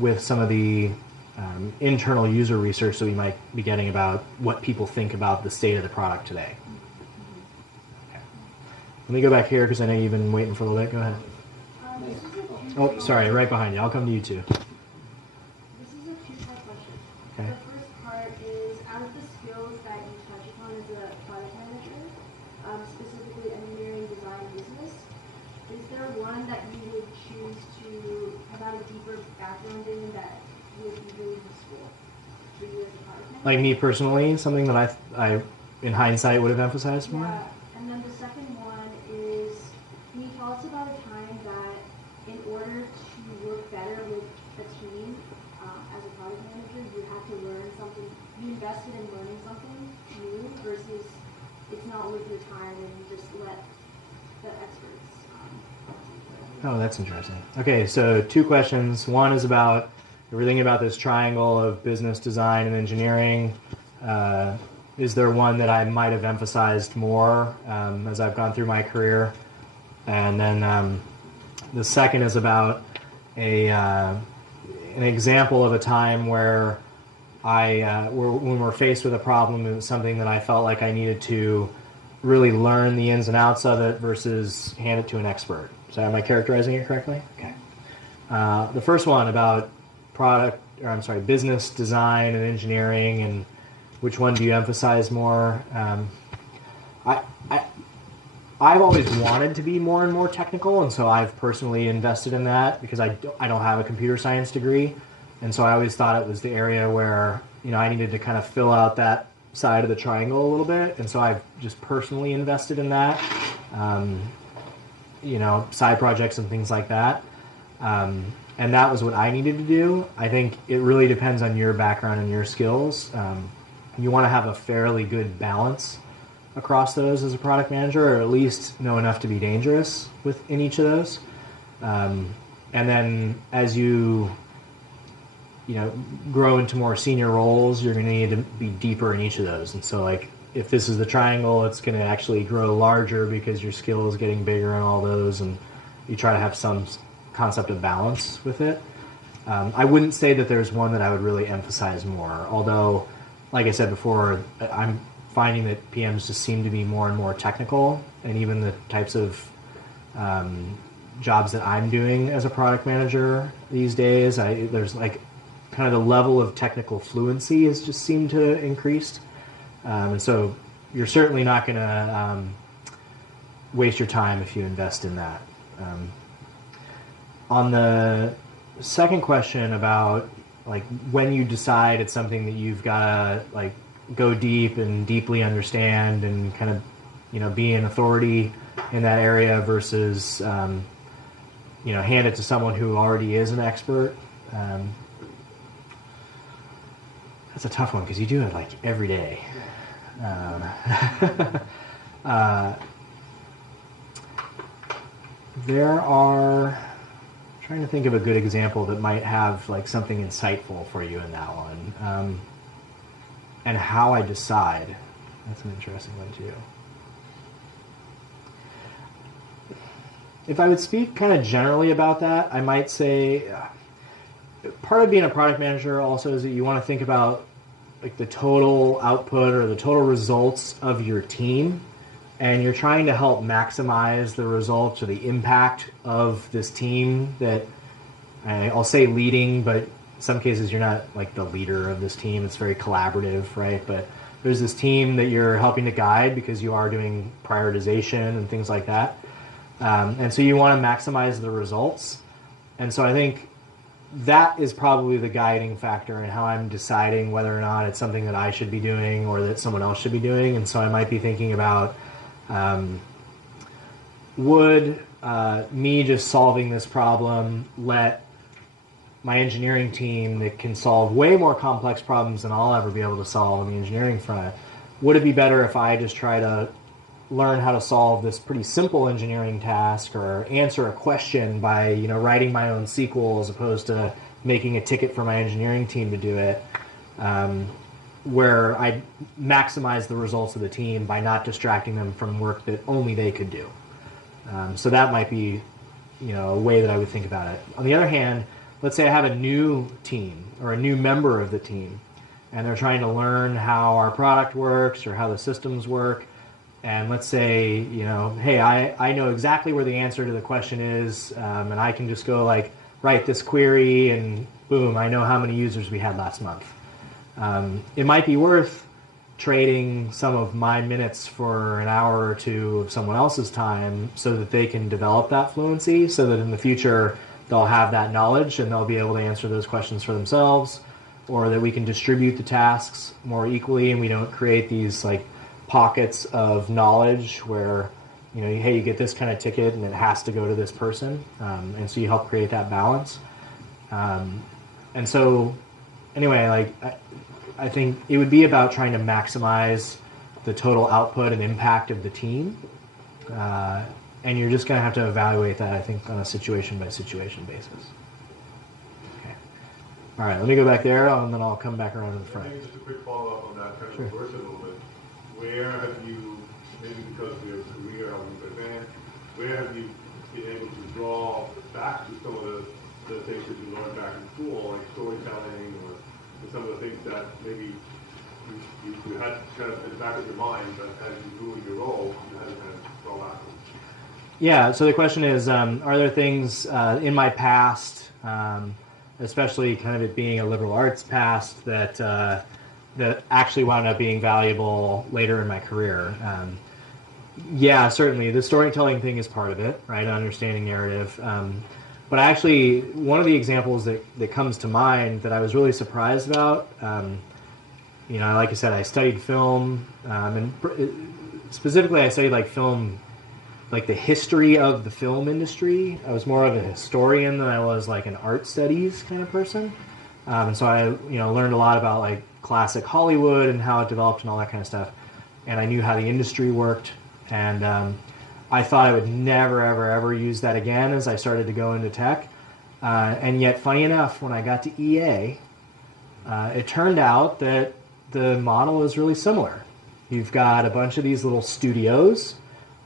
with some of the internal user research that we might be getting about what people think about the state of the product today. Okay. Let me go back here because I know you've been waiting for a little bit. Go ahead. Oh, sorry, right behind you. I'll come to you too. This is a two-part question. Okay. The first part is, out of the skills that you touch upon as a product manager, specifically engineering, design, business, is there one that you would choose to have a deeper background in that would be really useful for you as a product manager? Like me personally, something that I in hindsight would have emphasized more? Yeah. And then the second one is, can you tell us about a time that in order to work better with a team as a product manager, you had to learn something, you invested in learning something new versus it's not worth your time and you just let the experts Oh, that's interesting. Okay, so 2 questions. One is about everything about this triangle of business, design, and engineering. Is there one that I might have emphasized more as I've gone through my career? And then the second is about an example of a time where when we're faced with a problem, it was something that I felt like I needed to really learn the ins and outs of it versus hand it to an expert. So am I characterizing it correctly? Okay. The first one about business design and engineering, and which one do you emphasize more? I've always wanted to be more and more technical, and so I've personally invested in that because I don't have a computer science degree, and so I always thought it was the area where I needed to kind of fill out that side of the triangle a little bit, and so I've just personally invested in that, side projects and things like that, and that was what I needed to do. I think it really depends on your background and your skills. You want to have a fairly good balance across those as a product manager, or at least know enough to be dangerous in each of those. And then as you grow into more senior roles, you're going to need to be deeper in each of those. And so like if this is the triangle, it's going to actually grow larger because your skill is getting bigger in all those, and you try to have some concept of balance with it. I wouldn't say that there's one that I would really emphasize more, although like I said before, I'm finding that PMs just seem to be more and more technical, and even the types of jobs that I'm doing as a product manager these days, there's like kind of the level of technical fluency has just seemed to increase, and so you're certainly not going to waste your time if you invest in that. On the second question about like when you decide it's something that you've got to like go deep and deeply understand and kind of be an authority in that area versus hand it to someone who already is an expert, that's a tough one because you do it like every day. There are, trying to think of a good example that might have like something insightful for you in that one. And how I decide, that's an interesting one too. If I would speak kind of generally about that, I might say part of being a product manager also is that you want to think about like the total output or the total results of your team, and you're trying to help maximize the results or the impact of this team that I'll say leading, but in some cases you're not like the leader of this team. It's very collaborative, right? But there's this team that you're helping to guide because you are doing prioritization and things like that. And so you want to maximize the results. And so I think that is probably the guiding factor in how I'm deciding whether or not it's something that I should be doing or that someone else should be doing. And so I might be thinking about, would me just solving this problem let my engineering team that can solve way more complex problems than I'll ever be able to solve on the engineering front, would it be better if I just try to learn how to solve this pretty simple engineering task or answer a question by writing my own SQL as opposed to making a ticket for my engineering team to do it, where I maximize the results of the team by not distracting them from work that only they could do. So that might be a way that I would think about it. On the other hand, let's say I have a new team or a new member of the team, and they're trying to learn how our product works or how the systems work. And let's say, hey, I know exactly where the answer to the question is, and I can just go like write this query and boom, I know how many users we had last month. It might be worth trading some of my minutes for an hour or two of someone else's time so that they can develop that fluency, so that in the future they'll have that knowledge and they'll be able to answer those questions for themselves, or that we can distribute the tasks more equally and we don't create these like pockets of knowledge where hey, you get this kind of ticket and it has to go to this person, and so you help create that balance. And so anyway, like I think it would be about trying to maximize the total output and impact of the team, and you're just going to have to evaluate that, I think, on a situation by situation basis. Okay. All right, let me go back there and then I'll come back around to the front. Maybe just a quick follow-up on that, kind of reverse it a little bit. Where have you, maybe because of your career, how you've advanced, where have you been able to draw back to some of the things that you learned back in school, like storytelling or some of the things that maybe you had kind of in the back of your mind, but as you grew in your role, you had to kind of draw back. Yeah, so the question is, are there things in my past, especially kind of it being a liberal arts past, that actually wound up being valuable later in my career? Yeah, certainly. The storytelling thing is part of it, right? Understanding narrative. But actually, one of the examples that comes to mind that I was really surprised about, like I said, I studied film, and specifically I studied like film, like the history of the film industry. I was more of a historian than I was like an art studies kind of person. And so I, learned a lot about like classic Hollywood and how it developed and all that kind of stuff. And I knew how the industry worked. And I thought I would never, ever, ever use that again as I started to go into tech. And yet, funny enough, when I got to EA, it turned out that the model is really similar. You've got a bunch of these little studios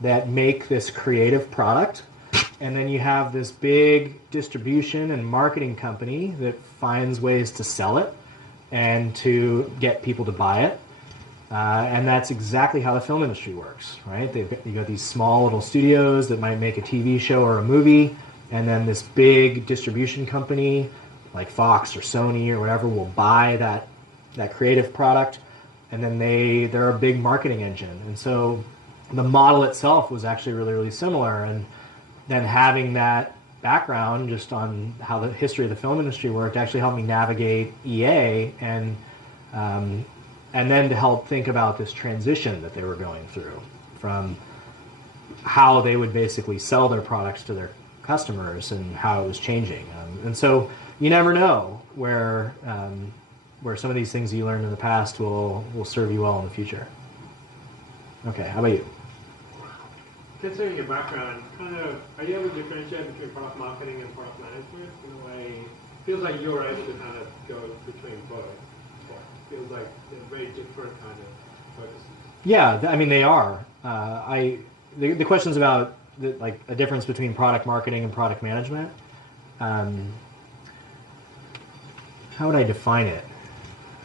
that make this creative product, and then you have this big distribution and marketing company that finds ways to sell it and to get people to buy it. And that's exactly how the film industry works, right? You got these small little studios that might make a TV show or a movie, and then this big distribution company like Fox or Sony or whatever will buy that creative product, and then they're a big marketing engine. And so the model itself was actually really, really similar. And then having that background just on how the history of the film industry worked actually helped me navigate EA and then to help think about this transition that they were going through from how they would basically sell their products to their customers and how it was changing. And so you never know where some of these things you learned in the past will serve you well in the future. Okay, how about you? Considering your background, are you able to differentiate between product marketing and product management? In a way, it feels like you're able to kind of go between both. It feels like they're very different kind of focuses. Yeah, I mean they are. The question's about like a difference between product marketing and product management. How would I define it?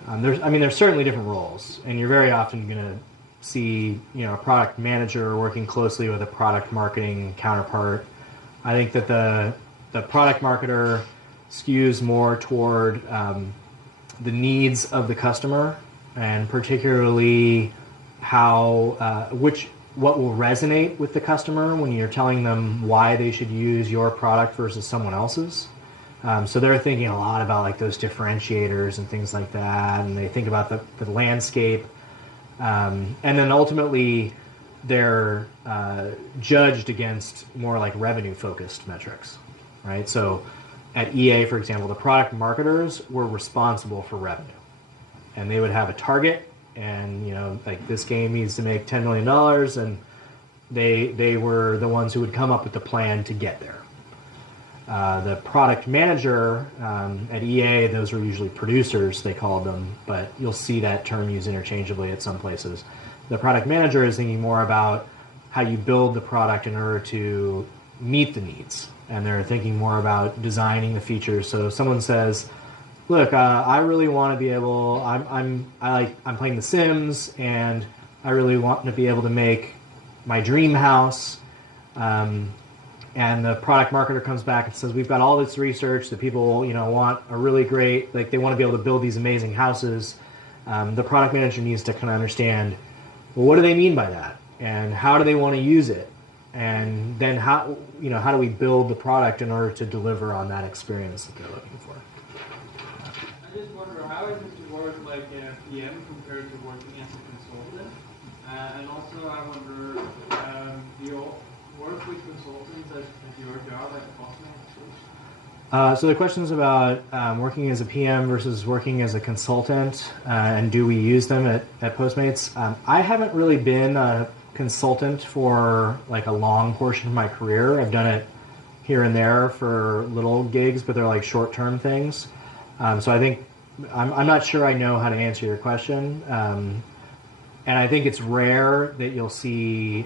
There's certainly different roles, and you're very often going to see a product manager working closely with a product marketing counterpart. I think that the product marketer skews more toward the needs of the customer, and particularly what will resonate with the customer when you're telling them why they should use your product versus someone else's. So they're thinking a lot about like those differentiators and things like that, and they think about the landscape. And then ultimately, they're judged against more like revenue-focused metrics, right? So at EA, for example, the product marketers were responsible for revenue. And they would have a target, and like this game needs to make $10 million, and they were the ones who would come up with the plan to get there. The product manager at EA, those were usually producers, they called them, but you'll see that term used interchangeably at some places. The product manager is thinking more about how you build the product in order to meet the needs, and they're thinking more about designing the features. So if someone says, look, I really want to be able, I'm playing The Sims, and I really want to be able to make my dream house, and the product marketer comes back and says, we've got all this research that people, want a really great, like they want to be able to build these amazing houses. The product manager needs to kind of understand, well, what do they mean by that? And how do they want to use it? And then how do we build the product in order to deliver on that experience that they're looking for? I just wonder, how is it to work like a PM compared to working as a consultant? And also I wonder, do you work with consultants at your job at Postmates? So the question is about working as a PM versus working as a consultant, and do we use them at Postmates? I haven't really been a consultant for like a long portion of my career. I've done it here and there for little gigs, but they're like short-term things. So I think I'm not sure I know how to answer your question, and I think it's rare that you'll see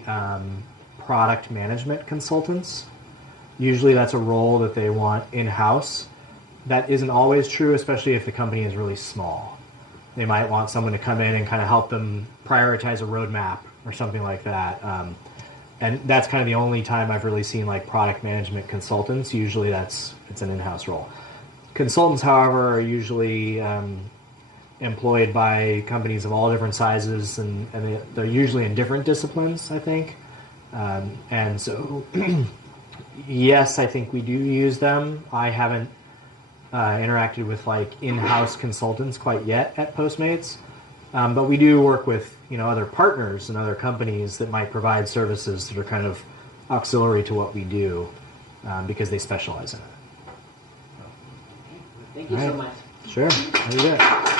product management consultants. Usually that's a role that they want in-house. That isn't always true, especially if the company is really small. They might want someone to come in and kind of help them prioritize a roadmap or something like that. And that's kind of the only time I've really seen like product management consultants. Usually it's an in-house role. Consultants, however, are usually employed by companies of all different sizes, and they're usually in different disciplines, I think. And so, yes, I think we do use them. I haven't interacted with like in-house consultants quite yet at Postmates, but we do work with other partners and other companies that might provide services that are kind of auxiliary to what we do because they specialize in it. Thank you so much. Sure. There you go.